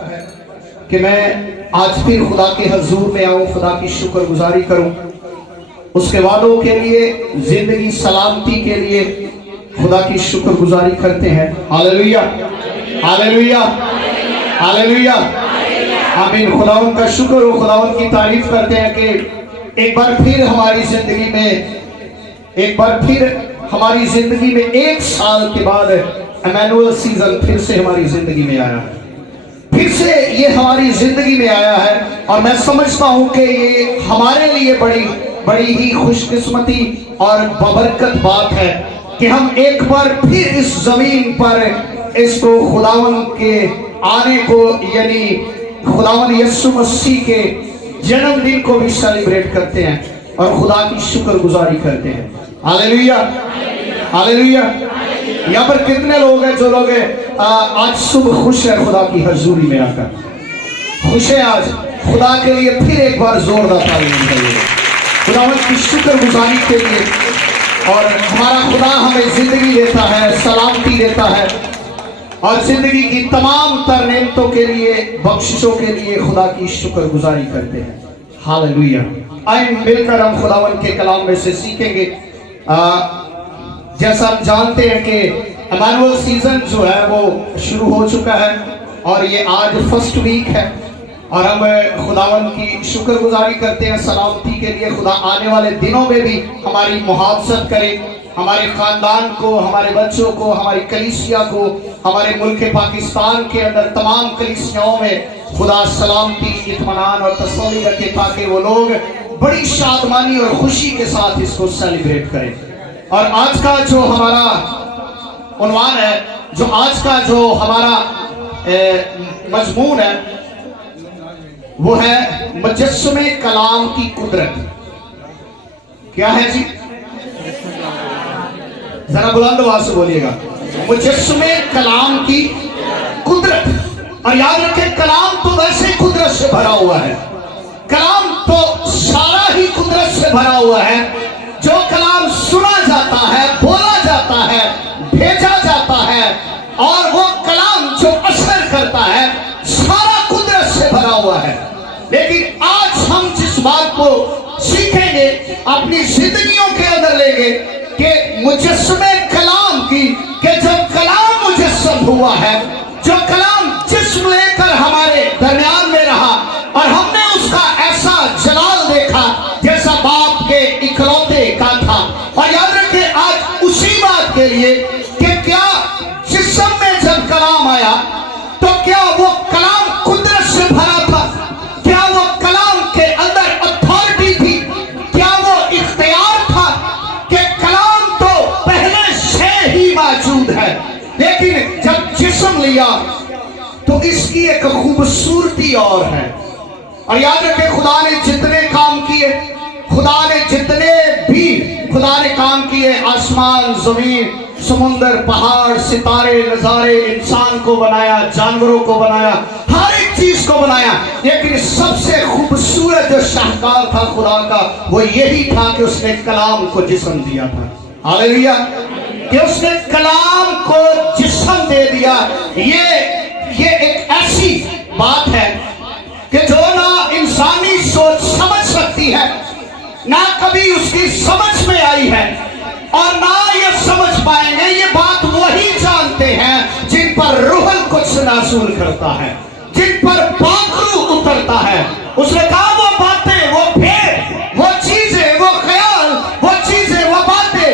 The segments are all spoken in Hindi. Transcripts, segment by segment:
है कि मैं आज फिर खुदा के हजूर में आऊं, खुदा की शुक्रगुजारी करूं, उसके वादों के लिए, जिंदगी सलामती के लिए खुदा की शुक्रगुजारी करते हैं। हालेलुया, हालेलुया, हालेलुया, आमीन। खुदावंद का शुक्र हो, खुदावंद की तारीफ करते हैं कि एक बार फिर हमारी जिंदगी में एक साल के बाद इमैनुअल सीजन फिर से हमारी जिंदगी में आया है, फिर से ये हमारी जिंदगी में आया है। और मैं समझता हूं कि ये हमारे लिए बड़ी ही खुशकिस्मती और बबरकत बात है कि हम एक बार फिर इस जमीन पर इसको खुदावन के आने को, यानी खुदावन यीशु मसीह के जन्मदिन को भी सेलिब्रेट करते हैं और खुदा की शुक्रगुजारी करते हैं। Hallelujah, hallelujah. यहाँ पर कितने लोग हैं जो लोग आज सुबह खुश है खुदा की हजूरी में आकर? खुश है आज खुदा के लिए? फिर एक बार जोरदार तालियां चाहिए खुदावंद की शुक्रगुजारी के लिए। और हमारा खुदा हमें जिंदगी देता है, सलामती देता है और जिंदगी की तमाम तर नेमतों के लिए, बख्शिशों के लिए खुदा की शुक्रगुजारी करते हैं। हालेलुया। आइए मिलकर हम खुदावंद के कलाम में से सीखेंगे। जैसा हम जानते हैं कि इमैनुअल सीजन जो है वो शुरू हो चुका है और ये आज फर्स्ट वीक है और हम खुदावन की शुक्रगुजारी करते हैं सलामती के लिए। खुदा आने वाले दिनों में भी हमारी मुहाफ़ज़त करे, हमारे ख़ानदान को, हमारे बच्चों को, हमारी कलीसिया को, हमारे मुल्क पाकिस्तान के अंदर तमाम कलीसियाओं में खुदा सलामती, इत्मीनान और तसल्ली रखे ताकि वो लोग बड़ी शादमानी और खुशी के साथ इसको सेलिब्रेट करें। और आज का जो हमारा उन्वान है, जो आज का जो हमारा मजमून है वो है मुजस्समे कलाम की कुदरत। क्या है जी? जरा बुलंद आवाज से बोलिएगा, मुजस्समे कलाम की कुदरत। और याद रखें, कलाम तो वैसे कुदरत से भरा हुआ है, कलाम तो सारा ही कुदरत से भरा हुआ है। जो कलाम सुना जाता है, बोला जाता है, भेजा जाता है और वो कलाम जो असर करता है, सारा कुदरत से भरा हुआ है। लेकिन आज हम जिस बात को सीखेंगे, अपनी जिंदगियों के अंदर लेंगे कि मुजस्समे कलाम की, कि जो कलाम मुजस्सम हुआ है, जो कलाम जिस्म लेकर हमारे दरमियान में रहा और हमने उसका ऐसा जलाल देखा जैसा बाप के इकलौते का था। और याद रखें आज उसी बात के लिए कि क्या जिस्म में जब कलाम आया तो क्या वो कलाम कुदरत से भरा था? क्या वो कलाम के अंदर अथॉरिटी थी? क्या वो इख्तियार था? कि कलाम तो पहले से ही मौजूद है, लेकिन जब जिस्म लिया तो इसकी एक खूबसूरती और है। और याद रखें, खुदा ने जितने काम किए, खुदा ने काम किए, आसमान, जमीन, समुंदर, पहाड़, सितारे, नजारे, इंसान को बनाया, जानवरों को बनाया, हर एक चीज को बनाया। लेकिन सबसे खूबसूरत जो शाहकार था खुदा का, वो यही था कि उसने कलाम को जिस्म दिया था। हालेलुया, कि उसने कलाम को जिस्म दे दिया। ये एक ऐसी बात है कि जो ना इंसानी सोच समझ सकती है, ना कभी उसकी समझ में आई है और ना ये समझ पाएंगे। ये बात वही जानते हैं जिन पर रूहुल कुद्स नाज़िल करता है, जिन पर बाखरू उतरता है। उसने कहा वो बातें, वो भेद, वो चीजें, वो ख्याल, वो चीजें, वो बातें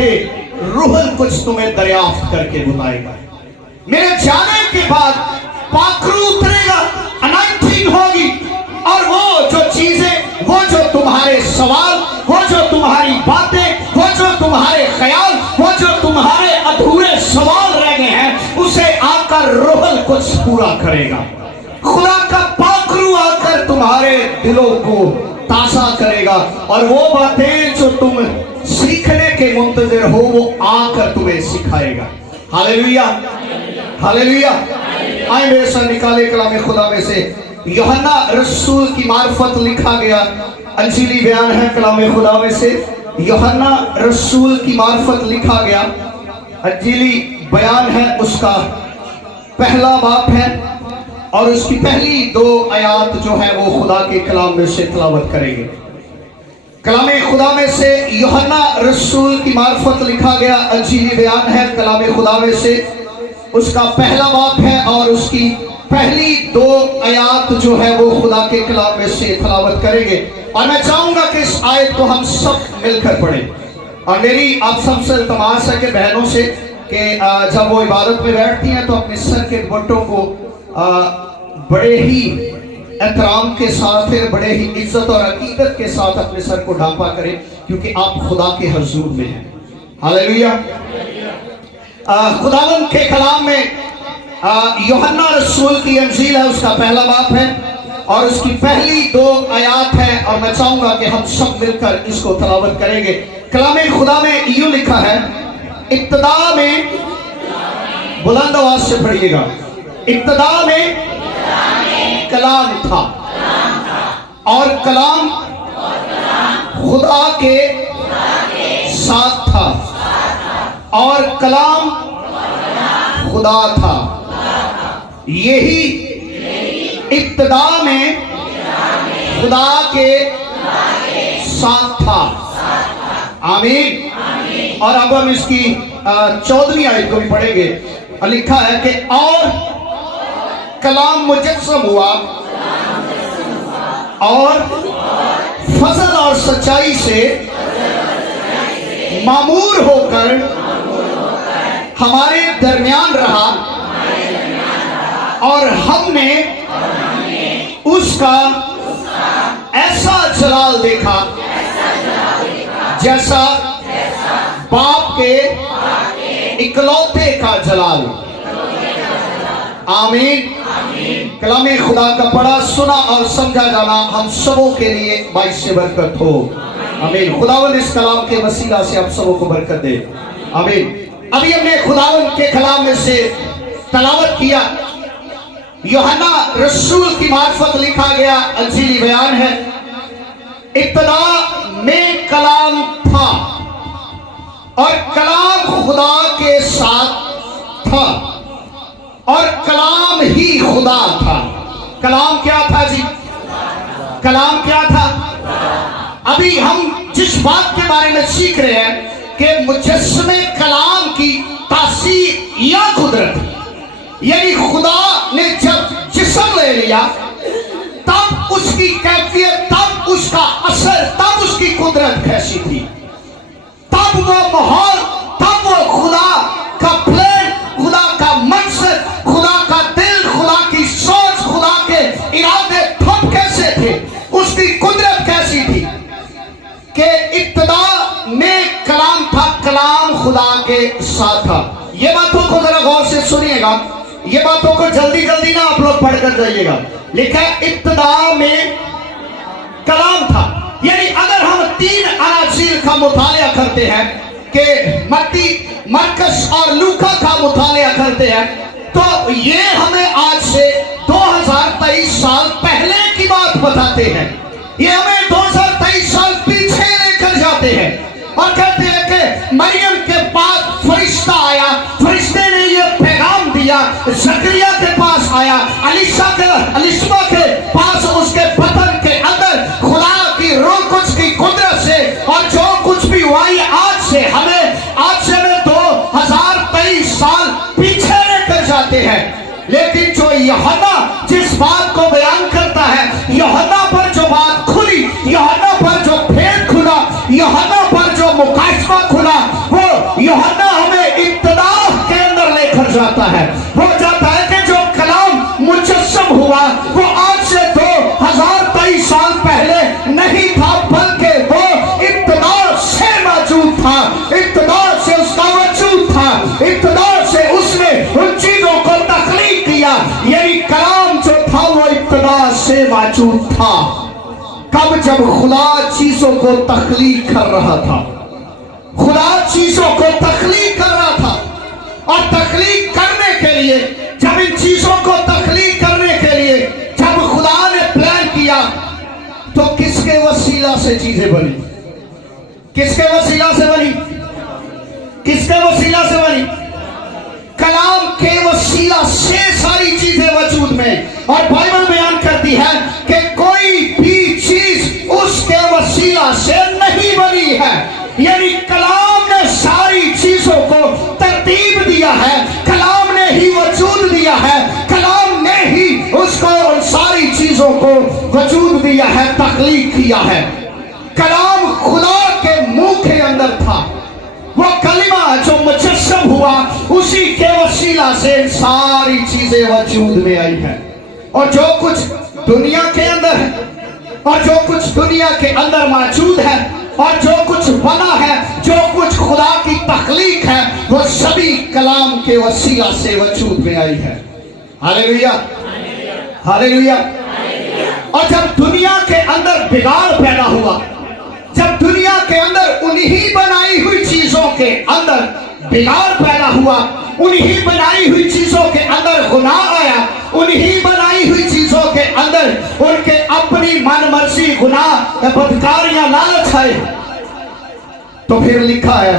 दे, रूहुल कुछ तुम्हें दरियाफ्त करके बताएगा। मेरे जाने के बाद पाखरू उतरेगा, अनाइंटिंग होगी, और वो जो चीजें, वो जो तुम्हारे सवाल, वो जो तुम्हारी बातें, वो जो तुम्हारे ख्याल, वो जो तुम्हारे अधूरे सवाल रह गए हैं, उसे आकर रूहुल कुछ पूरा करेगा। खुदा का पाखरू आकर तुम्हारे दिलों को ताज़ा करेगा, और वो बातें जो तुम सीखने के मुंतजर हो, वो आकर तुम्हें सिखाएगा। Hallelujah, hallelujah. आए मेरे साथ निकाले कलाम खुदा में से यूहन्ना रसूल की मार्फत लिखा गया अंजीली बयान है कलाम खुदा में से। यूहन्ना रसूल की मार्फत लिखा गया अंजीली बयान है, उसका पहला बाब है, और उसकी पहली 2 आयात जो है वो खुदा के कलाम में से तिलावत करेंगे। कलाम खुदा में से यूहन्ना रसूल की मार्फत लिखा गया अंजीली बयान है कलाम खुदा में से, उसका पहला बाब है, और उसकी पहली 2 आयात जो है वो खुदा के कलाम में से तिलावत करेंगे। और मैं चाहूंगा कि इस आयत को हम सब मिलकर पढ़ें। और मेरी आप सबसे इल्तमास है कि बहनों से कि जब वो इबादत में बैठती हैं तो अपने सर के दुपट्टों को बड़े ही एहतराम के साथ, बड़े ही इज्जत और अकीदत के साथ अपने सर को ढांपा करें, क्योंकि आप खुदा के हजूर में हैं। हालेलुया। खुदावंद के कलाम में यूहन्ना रसूल की अंजील है, उसका पहला बाब है, और उसकी पहली 2 आयात है, और मैं चाहूंगा कि हम सब मिलकर इसको तिलावत करेंगे। कलाम खुदा में यूं लिखा है, इब्तिदा में, बुलंद आवाज से पढ़िएगा, इब्तिदा में कलाम था, और कलाम खुदा के साथ था, और कलाम खुदा था। यही इब्तिदा में खुदा के साथ था। आमीन। और अब हम इसकी 14वीं आयत को भी पढ़ेंगे। लिखा है कि और कलाम मुजस्सम हुआ, और फजल और सच्चाई से मामूर होकर हमारे दरमियान रहा, और हमने उसका ऐसा जलाल देखा जैसा बाप के इकलौते का जलाल। आमीन। कलाम खुदा का पढ़ा, सुना और समझा जाना हम सबों के लिए बाइस से बरकत हो। आमीन। खुदावंद इस कलाम के वसीला से आप सबों को बरकत दे। आमीन। अभी हमने खुदावंद के कलाम में से तलावत किया, यूहन्ना रसूल की मार्फत लिखा गया अंजीली बयान है, इब्तिदा में कलाम था, और कलाम खुदा के साथ था, और कलाम ही खुदा था। कलाम क्या था जी? कलाम क्या था? अभी हम जिस बात के बारे में सीख रहे हैं कि मुजस्समे कलाम की तासीर या कुदरत, यानी खुदा ने जब जिस्म ले लिया तब उसकी कैफियत, तब उसका असर, तब उसकी कुदरत कैसी थी, तब वो माहौल, तब वो खुदा का प्लान, खुदा का मकसद, खुदा का दिल, खुदा की सोच, खुदा के इरादे तब कैसे थे, उसकी कुदरत कैसी थी कि इब्तिदा में कलाम था, कलाम खुदा के साथ था। ये बातों को जरा गौर से सुनिएगा, ये बातों को जल्दी जल्दी ना आप लोग पढ़कर जाइएगा। लिखा है इब्तिदा में कलाम था, यानी अगर हम 3 अनाजील का मुतालिया करते हैं कि मत्ती, मरकस और लूका का मुतालिया करते हैं, तो ये हमें आज से 2023 साल पहले की बात बताते हैं। ये हमें 2023 साल पीछे लेकर जाते हैं और कहते हैं कि मरियम के पास फरिश्ता आया, फरिश्ते ने ये पैगाम दिया, जकरिया के पास आया, अलिशबा के पास, उसके बदन के अंदर खुदा की रूह कुछ की कुदरत से, और जो कुछ भी हुआ ये आज से हमें 2023 साल पीछे लेकर जाते हैं। लेकिन जो यूहन्ना जिस बात को बयान करता है, यूहन्ना पर जो बात खुली, यूहन्ना पर जो भेद खुला, यूहन्ना पर जो मुकाशफा खुला, वो यूहन्ना हमें इब्तिदा के अंदर लेकर जाता है। वो जाता है कि जो कलाम मुजस्सम हुआ वो आज से 2023 साल पहले नहीं था, बल्कि वो इब्तिदा से मौजूद था, इब्तिदा से उसका वजूद था, इब्तिदा से उसने उन चीजों को तख्लीक किया। यानी कलाम जो था वो इब्तिदा से मौजूद था। कब? जब खुदा चीजों को तख्लीक कर रहा था। खुदा चीजों को तख्लीक कर रहा था, और तख्लीक करने के लिए, जब इन चीजों को तख्लीक करने के लिए जब खुदा ने प्लान किया, तो किसके वसीला से चीजें बनी? किसके वसीला से बनी? किसके वसीला से बनी? कलाम के वसीला से सारी चीजें वजूद में। और बाइबल बयान करती है कि कोई भी चीज उसके वसीला से नहीं बनी है। यानी कलाम ने सारी चीजों को तरतीब दिया है, कलाम ने ही वजूद दिया है, कलाम ने ही उसको उन सारी चीजों को वजूद दिया है, तख्लीक किया है। कलाम खुदा के मुंह के अंदर था। वो कलिमा जो मुजस्सम हुआ, उसी के वसीला से सारी चीजें वजूद में आई है। और जो कुछ दुनिया के अंदर है, और जो कुछ दुनिया के अंदर मौजूद है, और जो कुछ बना है, जो कुछ खुदा की तख्लीक है, वो सभी कलाम के वसीला से वजूद में आई है। Hallelujah, hallelujah. और जब दुनिया के अंदर बिगाड़ पैदा हुआ, जब दुनिया के अंदर उन्हीं बनाई हुई चीजों के अंदर बिगाड़ पैदा हुआ, उन्हीं बनाई हुई चीजों के अंदर गुनाह आया, उन्हीं बनाई हुई चीजों के अंदर उनके अपनी मनमर्जी गुनाह बदकारियां लालच है, तो फिर लिखा है,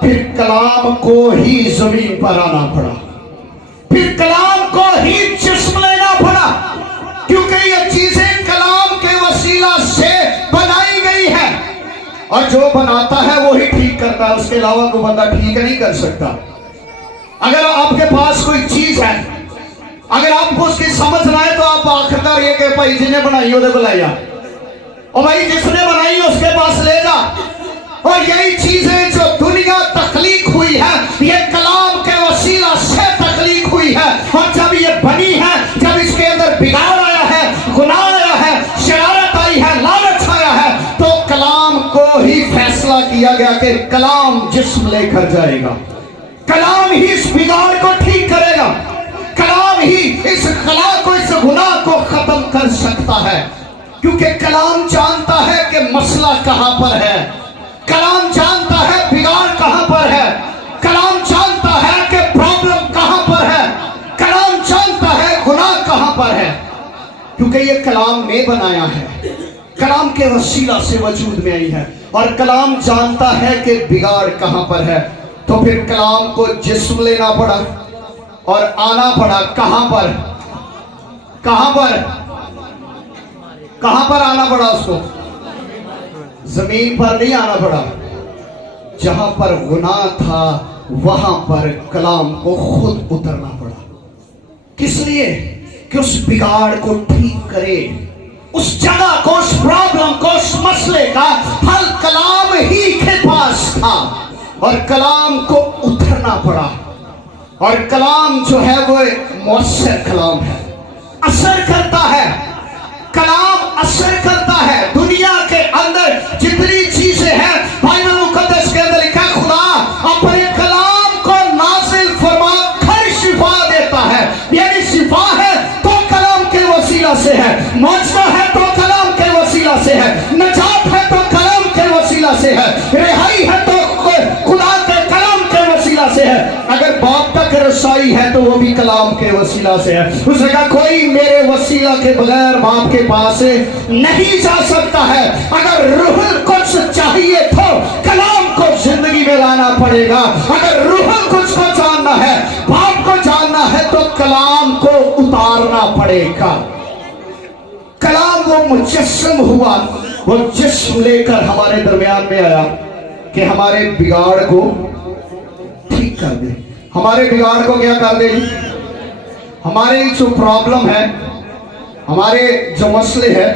फिर कलाम को ही जमीन पर आना पड़ा, फिर कलाम को ही जिस्म लेना पड़ा, क्योंकि ये चीजें कलाम के वसीला से बनाई गई है। और जो बनाता है वो ही ठीक करता है, उसके अलावा कोई बंदा ठीक नहीं कर सकता। अगर आपके पास कोई चीज है, अगर आपको उसकी समझ ना आए, तो आप आखिरकार ये कि भाई जिन्हें बनाई उन्हें बुलाया, और भाई जिसने बनाई उसके पास ले जा। और यही चीजें जो दुनिया तख्लीक हुई है, ये कलाम के वसीला से तख्लीक हुई है। और जब ये बनी है, जब इसके अंदर बिगाड़ आया है, गुनाह आया है, शरारत आई है, लालच आया है, तो कलाम को ही फैसला किया गया कि कलाम जिस्म लेकर जाएगा, कलाम ही इस बिगाड़ को ठीक करेगा, कलाम ही इस खला को, इस गुनाह को खत्म कर सकता है। क्योंकि कलाम जानता है कि मसला कहां पर है, कलाम जानता है बिगाड़ कहां पर है, कलाम जानता है कि प्रॉब्लम कहां पर है, कलाम जानता है गुनाह कहां पर है, क्योंकि ये कलाम ने बनाया है, कलाम के वसीला से वजूद में आई है। और कलाम जानता है कि बिगाड़ कहां पर है, तो फिर कलाम को जिस्म लेना पड़ा और आना पड़ा। कहां पर? कहां पर? कहां पर आना पड़ा उसको? जमीन पर नहीं आना पड़ा। जहां पर गुनाह था वहां पर कलाम को खुद उतरना पड़ा। किस लिए? कि उस बिगाड़ को ठीक करे, उस जगह को, उस प्रॉब्लम को, उस मसले का हल कलाम ही के पास था, और कलाम को उतरना पड़ा। और कलाम जो है वो मौसर कलाम है, असर करता है, कलाम असर करता है। दुनिया के अंदर जितनी चीजें हैं, बाइबल मुकद्दस के अंदर लिखा, खुदा अपने कलाम को नाजिल फरमा कर शिफा देता है। यानी शिफा है तो कलाम के वसीला से है, मौजूदा है तो कलाम के वसीला से है, नजात है तो कलाम के वसीला से है, रिहाई है तो खुदा के कलाम के वसीला से है। अगर बाप तक रसाई है तो वो भी कलाम के वसीला से है। उसने कहा कोई मेरे वसीला के बगैर बाप के पास नहीं जा सकता है। अगर रूहुल कुद्स चाहिए तो कलाम को जिंदगी में लाना पड़ेगा। अगर रूहुल कुद्स को जानना है, बाप को जानना है, तो कलाम को उतारना पड़ेगा। कलाम वो मुजस्सम हुआ, वो जिस्म लेकर हमारे दरमियान में आया कि हमारे बिगाड़ को ठीक कर दे। हमारे बिगाड़ को क्या कर दे? हमारे जो प्रॉब्लम है, हमारे जो मसले हैं,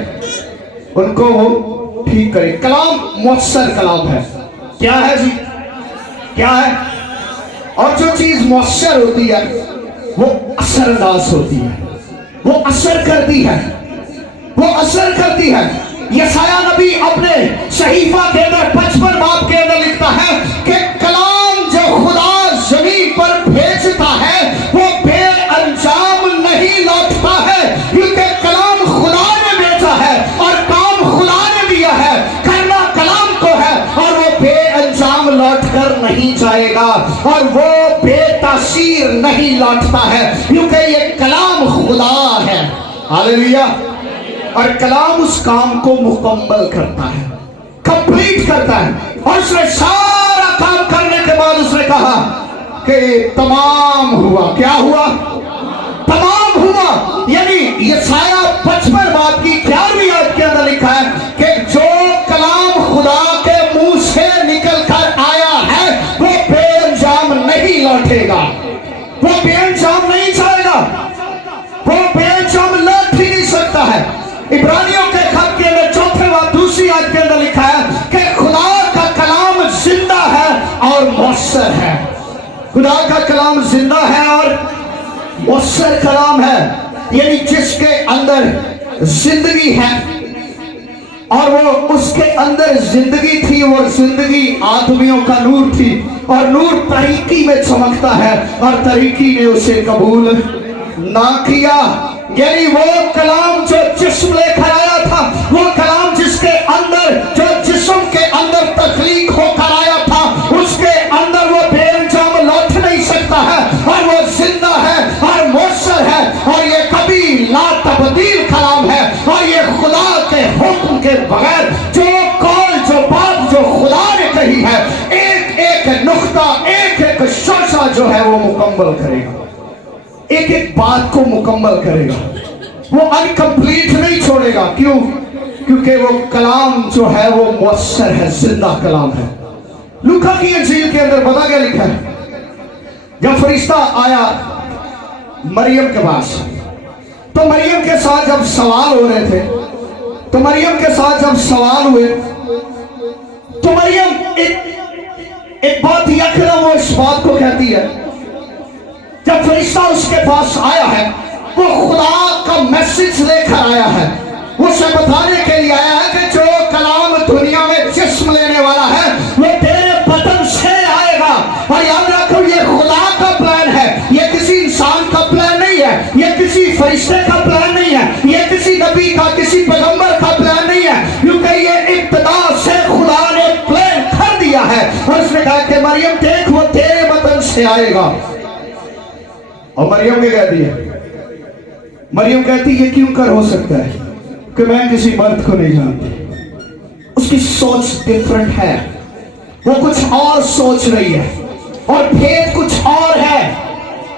उनको वो ठीक करे। कलाम मुअस्सर कलाम है। क्या है जी? क्या है? और जो चीज मुअस्सर होती है वो असरअंदाज होती है, वो असर करती है, वो असर करती है। यशाया नबी अपने सहीफा के अंदर 55 बाब के अंदर लिखता है कि कलाम जो खुदा जमीन पर भेजता है वो बेअंजाम नहीं लौटता है, क्योंकि कलाम खुदा ने भेजा है और काम खुदा ने दिया है, करना कलाम को है और वो बेअंजाम लौट कर नहीं जाएगा और वो बेतासीर नहीं लौटता है, क्योंकि ये कलाम खुदा है। हालेलुया। और कलाम उस काम को मुकम्मल करता है, कंप्लीट करता है। और उसने सारा काम करने के बाद उसने कहा कि तमाम हुआ। क्या हुआ? तमाम हुआ। यानी यशाया 55 बाब की 11वीं आयत के अंदर लिखा है कि जो कलाम खुदा के मुंह से निकल कर आया है वो बेअंजाम नहीं लौटेगा, वो बेअंजाम नहीं जाएगा, वो बेअंजाम लौट ही नहीं सकता है। इब्रानियों के खत के अंदर 4वें बाब 2री आयत के अंदर लिखा है कि खुदा का कलाम जिंदा है और मुअस्सर है। खुदा का कलाम जिंदा है और मुअस्सर कलाम है, यानी जिसके अंदर जिंदगी है और वो उसके अंदर जिंदगी थी, वो जिंदगी आदमियों का नूर थी और नूर तरीकी में चमकता है और तरीकी ने उसे कबूल ना किया। यानी वो कलाम जो जिस्म लेकर आया था, वो कलाम जिसके अंदर जो जिस्म के अंदर तख्लीक होकर आया था, उसके अंदर वो बेअंजाम लौट नहीं सकता है और वो जिंदा है और मुअस्सर है और ये कभी ला तब्दील कलाम है और ये खुदा के हुक्म के बगैर जो कौल जो बात जो खुदा ने कही है, एक एक नुक्ता एक एक शोशा जो है वो मुकम्मल करेगा, एक एक बात को मुकम्मल करेगा, वो अनकंप्लीट नहीं छोड़ेगा। क्यों? क्योंकि वो कलाम जो है वो मुअस्सर है, जिंदा कलाम है। लूका की इंजील के अंदर पता क्या लिखा है? जब फरिश्ता आया मरियम के पास, तो मरियम के साथ जब सवाल हो रहे थे, तो मरियम के साथ जब सवाल हुए तो मरियम एक बात यकदम वो इस बात को कहती है, जब फरिश्ता उसके पास आया है वो खुदा का मैसेज लेकर आया है, उसे बताने के लिए आया है कि जो कलाम दुनिया में जिस्म लेने वाला है वो तेरे बदन से आएगा। और याद रखो ये खुदा का प्लान है, ये किसी इंसान का प्लान नहीं है, ये किसी फरिश्ते का प्लान नहीं है, ये किसी नबी का किसी पैगंबर का प्लान नहीं है, क्योंकि ये इब्तिदा से खुदा ने प्लान कर दिया है। और उसने कहा कि मरियम देख वो तेरे बदन से आएगा। और मरियम ने कह दिया, मरियम कहती ये क्यों कर हो सकता है कि मैं किसी मर्द को नहीं जानती। उसकी सोच डिफरेंट है, वो कुछ और सोच रही है और भेद कुछ और है,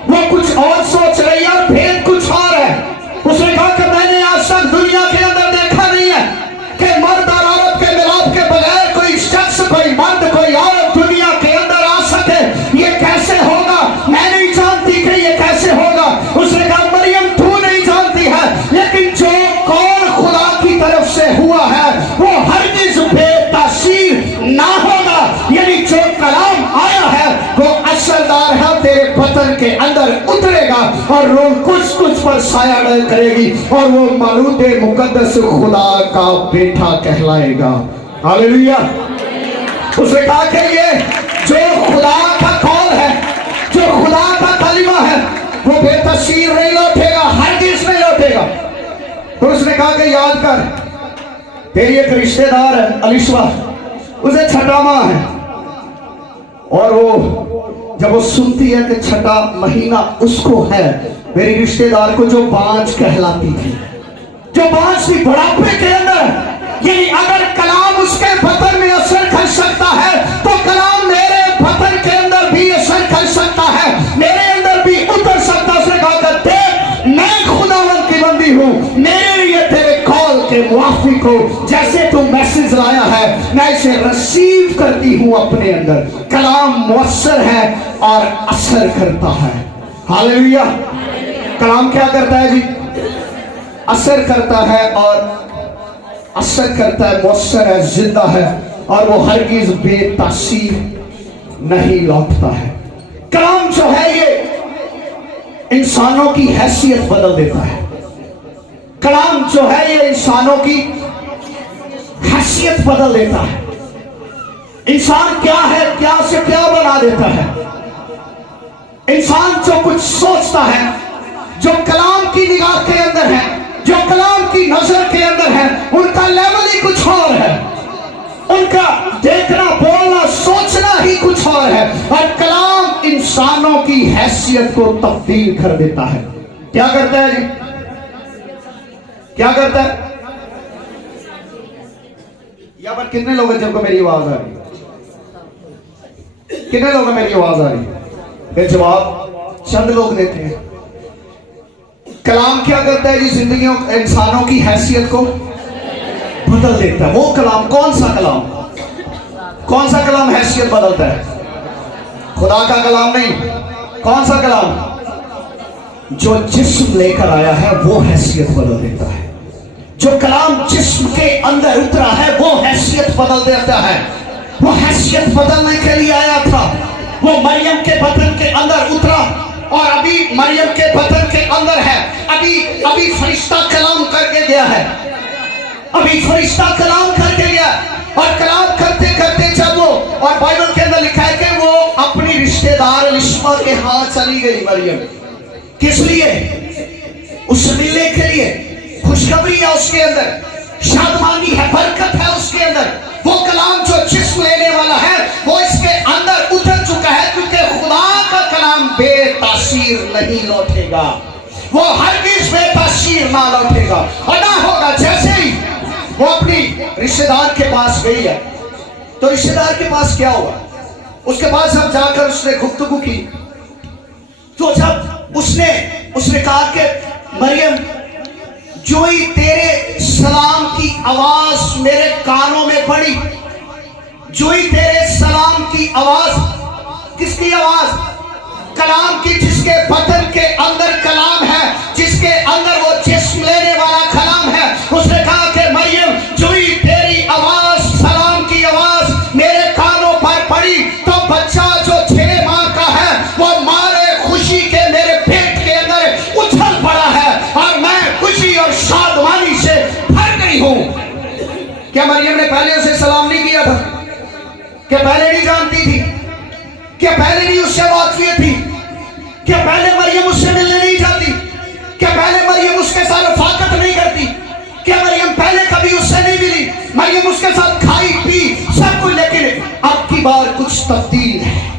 वो कुछ और सोच रही है और भेद कुछ और है। उसने कहा कि मैंने आज तक दुनिया के अंदर देखा नहीं है कि मर्द और औरत के मिलाप के बगैर कोई शख्स कोई मर्द कोई औरत दुनिया के अंदर आ सके। ये कैसे होगा? मैं नहीं जानती कि ये कैसे होगा। उसने कहा मरियम तू नहीं जानती है, लेकिन जो कौन खुदा की तरफ से हुआ है वो हरगिज़ बेतासीर ना होगा। यानी जो कलाम आया है वो असरदार है, तेरे बदन के अंदर उतरेगा और रूह कुछ कुछ पर साया डाल करेगी और वो मौलूद मुकद्दस खुदा का बेटा कहलाएगा। हालेलुया। उसने कहा कि ये जो खुदा का कौल है, जो खुदा का कलिमा है, वो बेतसीर नहीं लौटेगा, हरगिज़ नहीं लौटेगा। तो उसने कहा कि याद कर, तेरी एक रिश्तेदार है अलिशवा, उसे छठा माह है और वो जब वो सुनती है कि छठा महीना उसको है, मेरी रिश्तेदार को जो बांझ कहलाती थी, जो बांझ थी बुढ़ापे के अंदर, यानी अगर कलाम उसके बदन में असर कर सकता है तो कलाम मेरे बदन के अंदर भी असर कर सकता है, मेरे अंदर भी उतर सकता है। उसने कहा देख मैं खुदावंद की बंदी हूँ, मेरे लिए तेरे कॉल के मुआफिक हो, जैसे तू मैसेज लाया है मैं इसे रिसीव करती हूँ अपने अंदर। कलाम मुअस्सर है और असर करता है। हालेलुया। कलाम क्या करता है जी? असर करता है और असर करता है, मुअस्सर है, जिंदा है और वो हरगिज़ बेतासीर नहीं लौटता है। कलाम जो है ये इंसानों की हैसियत बदल देता है। कलाम जो है ये इंसानों की हैसियत बदल देता है। इंसान क्या है, क्या से क्या बना देता है। इंसान जो कुछ सोचता है, जो कलाम की निगाह के अंदर है, जो कलाम की नजर के अंदर है, उनका लेवल ही कुछ और है। उनका देखना, बोलना, सोचना ही कुछ और है। और कलाम इंसानों की हैसियत को तब्दील कर देता है। क्या करता है जी? क्या करता है? यहां पर कितने लोग हैं जिनको मेरी आवाज आ रही है? कितने लोग हैं मेरी आवाज आ रही है? फिर जवाब चंद लोग देते हैं। कलाम क्या करता है जी? जिंदगियों, इंसानों की हैसियत को बदल देता है। वो कलाम, कौन सा कलाम? कौन सा कलाम हैसियत बदलता है? खुदा का कलाम नहीं। कौन सा कलाम? जो जिस्म लेकर आया है वो हैसियत बदल देता है। जो कलाम जिस्म के अंदर उतरा है वो हैसियत बदल देता है। वो हैसियत बदलने के लिए आया था। वो मरियम के बदन के अंदर उतरा और अभी मरियम के बदन के अंदर है। अभी फरिश्ता कलाम करके गया है। अभी फरिश्ता कलाम करके गया और कलाम करते करते जब वो, और बाइबल के अंदर लिखा है कि वो अपनी रिश्तेदार अलिशबा के हाथ चली गई मरियम। किस लिए? उससे मिलने के लिए। खुशखबरी है उसके अंदर, शादमानी है, बरकत है उसके अंदर। वो कलाम जो जिस्म लेने वाला है वो इसके अंदर उतर चुका है, क्योंकि खुदा का कलाम बेतासीर नहीं लौटेगा। वो हरगिज़ बेतासीर ना लौटेगा और ना होगा। जैसे ही वो अपनी रिश्तेदार के पास गई है, तो रिश्तेदार के पास क्या हुआ? उसके पास जब जाकर उसने गुफ्तगू की, तो जब उसने कहा कि मरियम, जो ही तेरे सलाम की आवाज मेरे कानों में पड़ी, जो ही तेरे सलाम की आवाज, किसकी आवाज? कलाम की, जिसके बदन के अंदर कलाम है, जिसके अंदर वो जिस्म लेने वाला कलाम है। उसने कहा कि मरियम, जो ही तेरी आवाज, सलाम की आवाज मेरे कानों पर पड़ी, तो बच्चा जो 6 माह का है वो मारे खुशी के मेरे पेट के अंदर उछल पड़ा है और मैं खुशी और शादमानी से भर गई हूं। क्या मरियम ने पहले उसे सलाम नहीं किया था? क्या पहले नहीं जानती थी? क्या पहले नहीं उससे वाकफियत थी? क्या पहले मरियम उससे मिलने नहीं जाती? क्या पहले मरियम उसके साथ रफाकत नहीं करती? क्या मरियम पहले कभी उससे नहीं मिली? मरियम उसके साथ खाई पी सब कुछ, लेकिन अब की बार कुछ तब्दील है,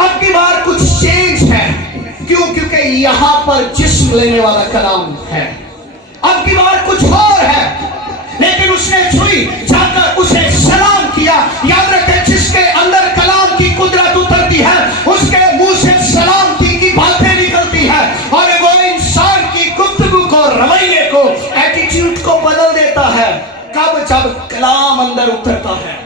अब की बार कुछ चेंज है। क्यों? क्योंकि यहां पर जिस्म लेने वाला कलाम है। अब की बार कुछ और है। लेकिन उसने छुई, जाकर उसे सलाम किया। याद रखें, जिसके अंदर कलाम की कुदरत उतरती है उसके मुंह से सलामती की बातें निकलती है और वो इंसान की गुफ्तगू को, रवैये को, एटीट्यूड को बदल देता है। कब? जब कलाम अंदर उतरता है।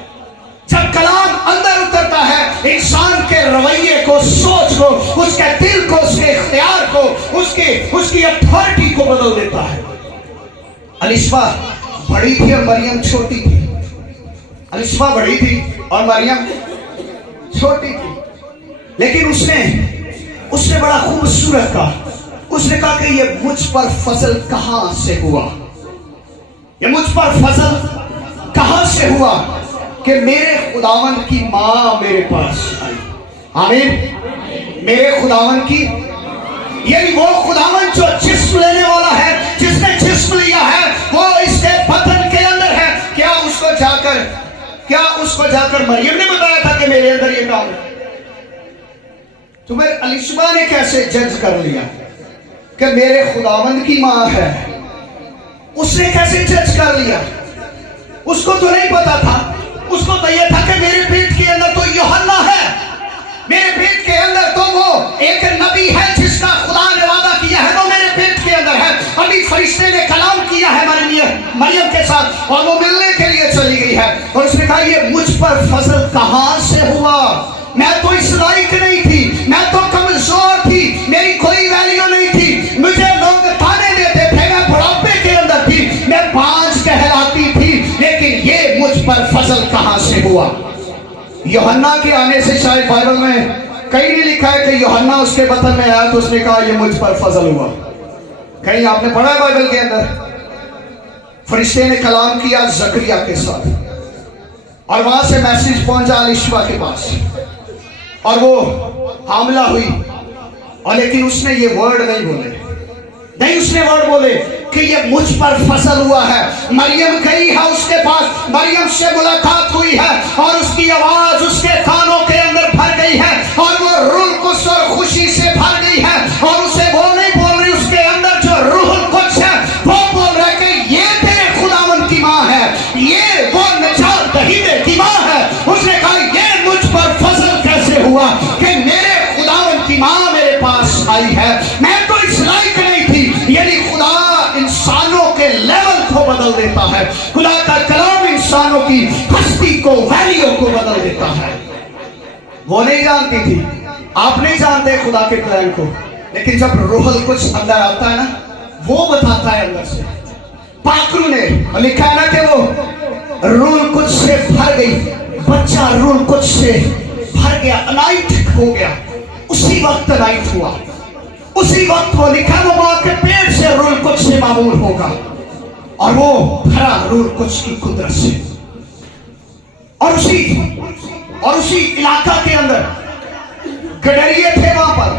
जब कलाम अंदर उतरता है, इंसान के रवैये को, सोच को, उसके दिल को, उसके इख्तियार को, उसकी अथॉरिटी को बदल देता है। अलिशबा बड़ी थी और मरियम छोटी थी। अलिशबा बड़ी थी और मरियम छोटी थी, लेकिन उसने बड़ा खूबसूरत कहा। उसने कहा कि ये मुझ पर फजल कहां से हुआ? ये मुझ पर फजल कहां से हुआ कि मेरे खुदावन की मां मेरे पास आई। आमीन। मेरे खुदावन की, यानी वो खुदावन जो जिस्म लेने वाला है, जिसने जिस्म लिया है, वो इसके बदन के अंदर है। क्या उसको जाकर मरियम ने बताया था कि मेरे अंदर ये काम है? तुम्हें अलिशबा ने कैसे जज कर लिया कि मेरे खुदावंद की मां है? उसने कैसे जज कर लिया? उसको तो नहीं पता था। उसको तो यह था कि मेरे पेट के अंदर तो यूहन्ना है, मेरे पेट के अंदर तो वो एक नबी है जिसका खुदा ने वादा किया है, वो मेरे पेट के अंदर है। अभी फरिश्ते ने कलाम किया है मरियम के साथ और वो मिलने के लिए चली गई है। और उसने कहा ये मुझ पर फजल कहां से हुआ? मैं तो इस लायक नहीं थी, मैं तो कमजोर थी, मेरी कोई वैल्यू नहीं थी, मुझे लोग ताने देते थे, मैं बुढ़ापे के अंदर थी, मैं बांझ कहलाती थी, लेकिन ये मुझ पर फजल कहां से हुआ? यूहन्ना के आने से शायद बाइबल में कहीं नहीं लिखा है कि यूहन्ना उसके वतन में आया तो उसने कहा ये मुझ पर फजल हुआ। कहीं आपने पढ़ा है बाइबल के अंदर? फरिश्ते ने कलाम किया जकरिया के साथ और वहां से मैसेज पहुंचा अलीशबा के पास और वो हामला हुई, और लेकिन उसने ये वर्ड नहीं बोले, नहीं उसने वर्ड बोले कि ये मुझ पर फसल हुआ है। मरियम गई है उसके पास, मरियम से मुलाकात हुई है और उसकी आवाज उसके कानों के अंदर भर गई है और वो रूह कुछ और खुशी से भर गई है और उसे वो नहीं बोल रही, उसके अंदर जो रूह कुछ है वो बोल रहा है कि ये तेरे खुदावन की माँ है, ये वो निजात दहीदे की माँ है। उसने कहा ये मुझ पर फसल कैसे हुआ कि मेरे खुदावन की माँ मेरे पास आई है, मैं तो इस लायक नहीं थी। यानी खुदा इंसानों के लेवल को बदल देता है, खुदा का कलाम इंसानों की हस्ती को, वैल्यू को बदल देता है। वो नहीं जानती थी, आप नहीं जानते खुदा के प्लान को, लेकिन जब रूहुल कुछ अंदर आता है ना, वो बताता है अंदर से। पाकरू ने लिखा है ना कि वो रूहुल कुछ से भर गई, बच्चा रूहुल कुछ से भर गया, अनाइट हो गया, उसी वक्त अनाइट हुआ, उसी वक्त वो लिखा वो मां के पेट से रूहुल कुछ से मामूल होगा और वो भरा रूहुल कुछ की कुदरत से। और उसी इलाका के अंदर गडरिये थे वहां पर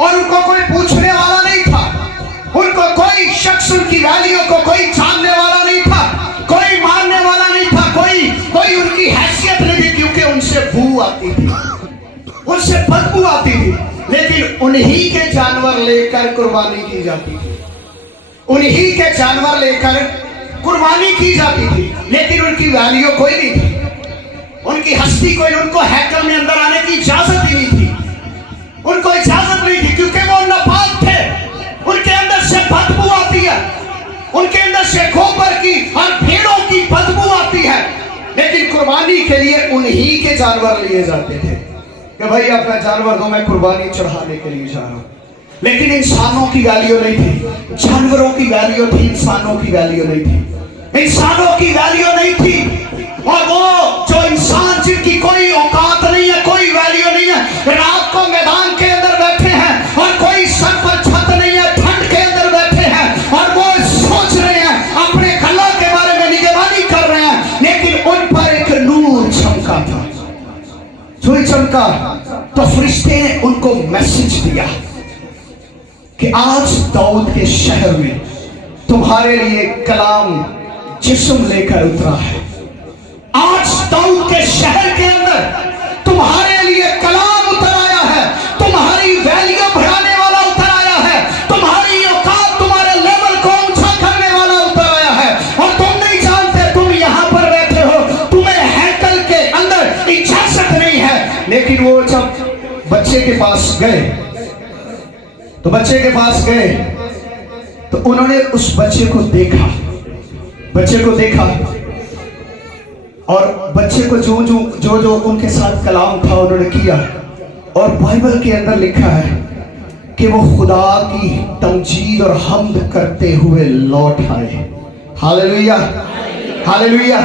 और उनको कोई पूछने वाला नहीं था, उनको कोई शख्स उनकी वैल्यू को कोई जानने वाला नहीं था, कोई मानने वाला नहीं था, कोई उनकी हैसियत नहीं थी, क्योंकि उनसे बू आती थी, उनसे बदबू आती थी। लेकिन उन्हीं के जानवर लेकर कुर्बानी की जाती थी, उन्हीं के जानवर लेकर कुर्बानी की जाती थी, लेकिन उनकी वैल्यू कोई नहीं थी, उनकी हस्ती कोई, उनको हैकल में अंदर आने की इजाजत ही नहीं थी, उनको इजाजत नहीं थी, क्योंकि वो नापाक थे, उनके अंदर से बदबू आती है, उनके अंदर से गोबर की और भेड़ों की बदबू आती है। लेकिन कुर्बानी के लिए उन्हीं के जानवर लिए जाते थे कि भाई अपना जानवर दो, मैं कुर्बानी चढ़ाने के लिए जा रहा हूं। लेकिन इंसानों की वैल्यू नहीं थी, जानवरों की वैल्यू थी, इंसानों की वैल्यू नहीं थी, इंसानों की वैल्यू नहीं थी। और वो जो इंसान जिनकी कोई औकात नहीं है, कोई वैल्यू नहीं है, रात को मैदान के अंदर बैठे हैं और कोई सर पर छत नहीं है, ठंड के अंदर बैठे हैं और वो सोच रहे हैं, अपने खला के बारे में निगरानी कर रहे हैं, लेकिन उन पर एक नूर चमका था। जो चमका तो फरिश्ते ने उनको मैसेज दिया कि आज दाऊद के शहर में तुम्हारे लिए कलाम जिस्म लेकर उतरा है, आज दाऊद के शहर के अंदर तुम्हारे लिए कलाम उतर आया है, तुम्हारी वैल्यू बढ़ाने वाला उतर आया है, तुम्हारी औकात, तुम्हारे लेवल को ऊंचा करने वाला उतर आया है। और तुम नहीं जानते, तुम यहां पर बैठे हो, तुम्हें हैकल के अंदर इजाजत नहीं है। लेकिन वो जब बच्चे के पास गए तो बच्चे के पास गए तो उन्होंने उस बच्चे को देखा, बच्चे को देखा और बच्चे को जो उनके साथ कलाम था उन्होंने किया। और बाइबल के अंदर लिखा है कि वो खुदा की तमजीद और हम्द करते हुए लौट आए। Hallelujah, hallelujah.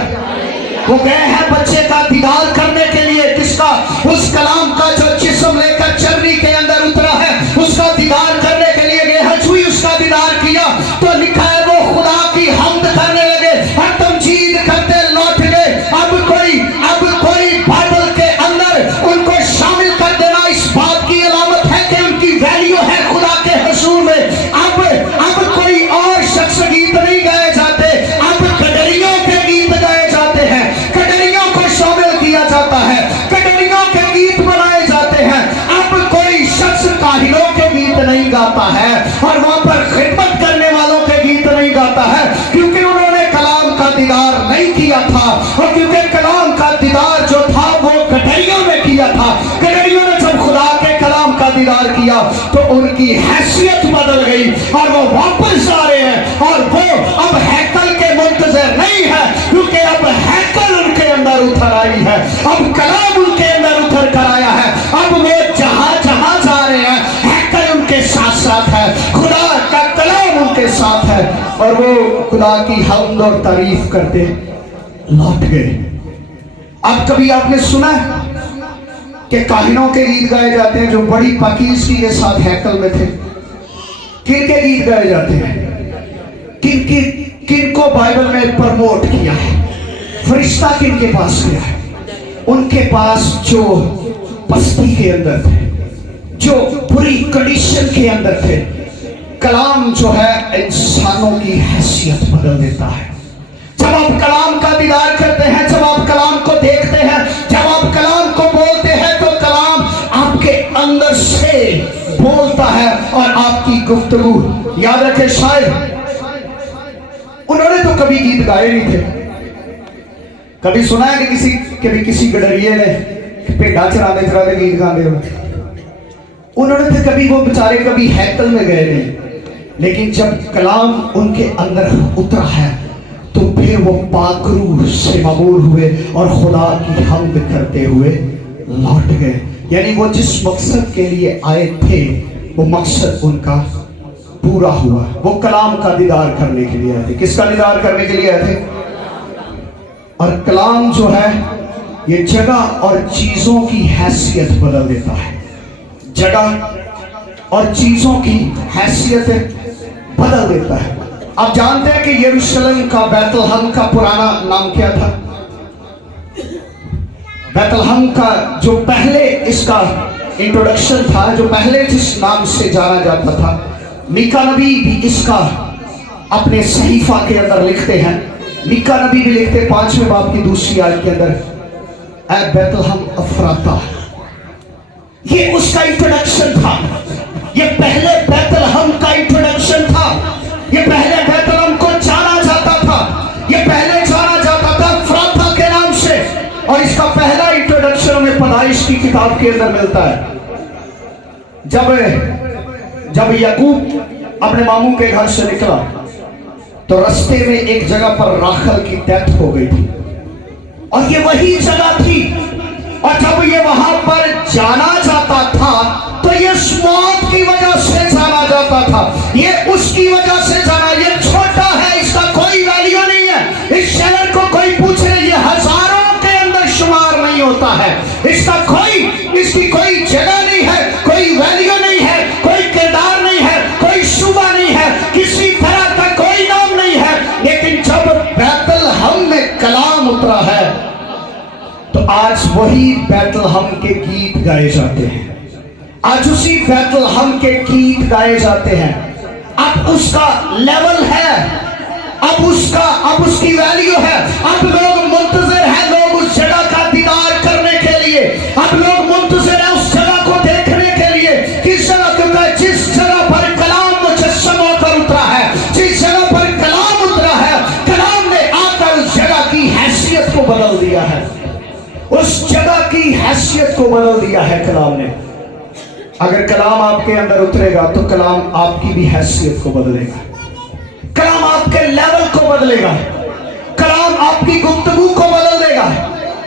वो गए हैं बच्चे का दीदार करने के लिए, किसका? उस कलाम का जो जिस्म लेकर चर्नी के अंदर उतरा है, उसका दीदार करने के लिए गए हैं। छुई उसका दीदार किया तो लिखा है वो खुदा की हम्द करने लगे और तमजीद करते लौट गए। अब कोई बाइबल के अंदर उनको शामिल कर देना इस बात की अलामत है कि उनकी वैल्यू है खुदा के हुजूर में। अब कोई और शख्स गीत नहीं गाए जाते, अब कटरियों के गीत गाए जाते हैं, कटरियों को शामिल किया जाता है, कटरियों के गीत बनाए जाते हैं। अब कोई शख्स काहिलों के गीत नहीं गाता है और वहां पर खिदमत करने वालों के गीत नहीं गाता है, क्योंकि उन्होंने कलाम का दीदार नहीं किया था। और क्योंकि कलाम का दीदार जो था वो कटरियों में किया था, कटरियों ने जब खुदा के कलाम का दीदार किया तो उनकी हैसियत बदल गई और वो वापस आ रहे हैं। और वो अब हैकल के मुंतज़िर नहीं है, क्योंकि अब हैकल उनके अंदर उतर आई है, अब कलाम उनके अंदर उतर कर आया है। अब वो जहां जहां जा रहे हैं हैकल उनके साथ साथ है, खुदा का कलाम उनके साथ है और वो खुदा की हम्द और तारीफ करते लौट गए। अब कभी आपने सुना कि काहिनों के गीत गाए जाते हैं जो बड़ी पाकीज़गी के साथ हैकल में थे। किन के गीत गाए जाते हैं? किन को बाइबल में प्रमोट किया है? फरिश्ता किन के पास गया है? उनके पास जो बस्ती के अंदर थे, जो बुरी कंडीशन के अंदर थे। कलाम जो है इंसानों की हैसियत बदल देता है। जब आप कलाम का दीदार करते हैं, जब आप कलाम को देखते हैं, जब आप कलाम को बोलते हैं, तो कलाम आपके अंदर से बोलता है और आपकी गुफ्तगू। याद रखें, शायद उन्होंने तो कभी गीत गाए नहीं थे। कभी सुना है कि किसी गडरिये ने भेड़ा चराते चराते गीत गाते हो? उन्होंने तो कभी, वो बेचारे कभी हैकल में गए नहीं। लेकिन जब कलाम उनके अंदर उतरा है तो फिर वो पाकरू से मबूर हुए और खुदा की हम्द करते हुए लौट गए। यानी वो जिस मकसद के लिए आए थे वो मकसद उनका पूरा हुआ। वो कलाम का दीदार करने के लिए आए थे। किसका दीदार करने के लिए आए थे? और कलाम जो है ये जगह और चीजों की हैसियत बदल देता है। जगह और चीजों की हैसियत बदल देता है। आप जानते हैं कि यरूशलेम का, बैतलहम का पुराना नाम क्या था? बैतलहम का जो पहले इसका इंट्रोडक्शन था, जो पहले जिस नाम से जाना जाता था, मीका नबी भी इसका अपने सहीफा के अंदर लिखते हैं। मीका नबी भी लिखते 5वें बाब की 2री आयत के अंदर, ए बैतलहम अफराता। ये उसका इंट्रोडक्शन था। ये पहले बैतलहम का इंट्रोडक्शन था। ये पहले बैतलहम को जाना जाता था। ये पहले जाना जाता था अफराता के नाम से। और इसका पहला इंट्रोडक्शन हमें पैदाइश की किताब के अंदर मिलता है। जब याकूब अपने मामू के घर से निकला तो रास्ते में एक जगह पर राखल की डेथ हो गई थी और ये वही जगह थी। और जब ये वहां पर जाना जाता था तो ये मौत की वजह से जाना जाता था। ये उसकी वजह से जाना, ये छोटा है, इसका कोई वैल्यू नहीं है। इस शहर को कोई पूछे, ये हजारों के अंदर शुमार नहीं होता है। इसकी कोई जगह नहीं है, कोई वैल्यू नहीं है, कोई किरदार नहीं है, कोई शुबा नहीं है, किसी तरह का कोई नाम नहीं है। लेकिन जब बैतलहम में कलाम उतरा है तो आज वही बैतलहम के गीत गाए जाते हैं। आज उसी बैतलहम के गीत गाए जाते हैं। अब उसका लेवल है, अब उसकी वैल्यू है। अब लोग मुंतजर हैं, लोग उस जगह का दीदार करने के लिए। अब लोग मुंतजर हैं उस जगह को देखने के लिए। किस जगह? क्योंकि जिस जगह पर कलाम मुजस्सम होकर उतरा है, जिस जगह पर कलाम उतरा है, कलाम ने आकर उस जगह की हैसियत को बदल दिया है। उस जगह की हैसियत को बदल दिया है कलाम ने। अगर कलाम आपके अंदर उतरेगा तो कलाम आपकी भी हैसियत को बदलेगा। कलाम आपके लेवल को बदलेगा। कलाम आपकी गुफ्तगू को बदल देगा।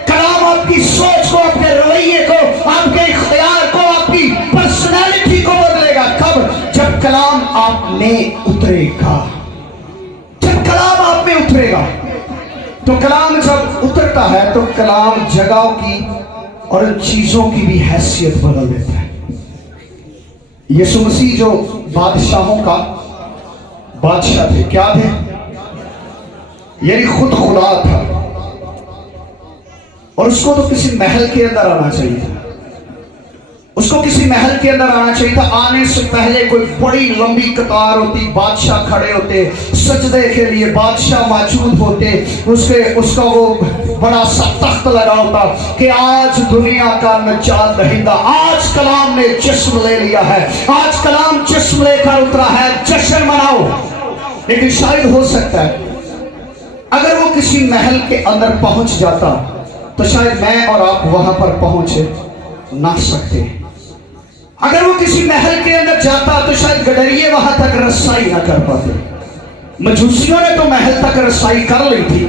कलाम आपकी सोच को, आपके रवैये को, आपके इख्तियार को, आपकी पर्सनैलिटी को बदलेगा। कब? जब कलाम आप में उतरेगा। जब कलाम आप में उतरेगा तो कलाम जब उतरता है तो कलाम जगहों की और उन चीजों की भी हैसियत बदल देता है। यीशु मसीह जो बादशाहों का बादशाह थे, क्या थे? यानी खुद खुदा था। और उसको तो किसी महल के अंदर आना चाहिए था। उसको किसी महल के अंदर आना चाहिए था। आने से पहले कोई बड़ी लंबी कतार होती, बादशाह खड़े होते सजदे के लिए, बादशाह मौजूद होते, उसका वो बड़ा सा तख्त लगा होता कि आज दुनिया का नजात दहिंदा, आज कलाम ने जश्न ले लिया है, आज कलाम जश्न लेकर उतरा है, जश्न मनाओ। लेकिन शायद हो सकता है अगर वो किसी महल के अंदर पहुंच जाता तो शायद मैं और आप वहां पर पहुंचे ना सकते। अगर वो किसी महल के अंदर जाता तो शायद गडरिये वहां तक रसाई ना कर पाते। मजूसियों ने तो महल तक रसाई कर ली थी,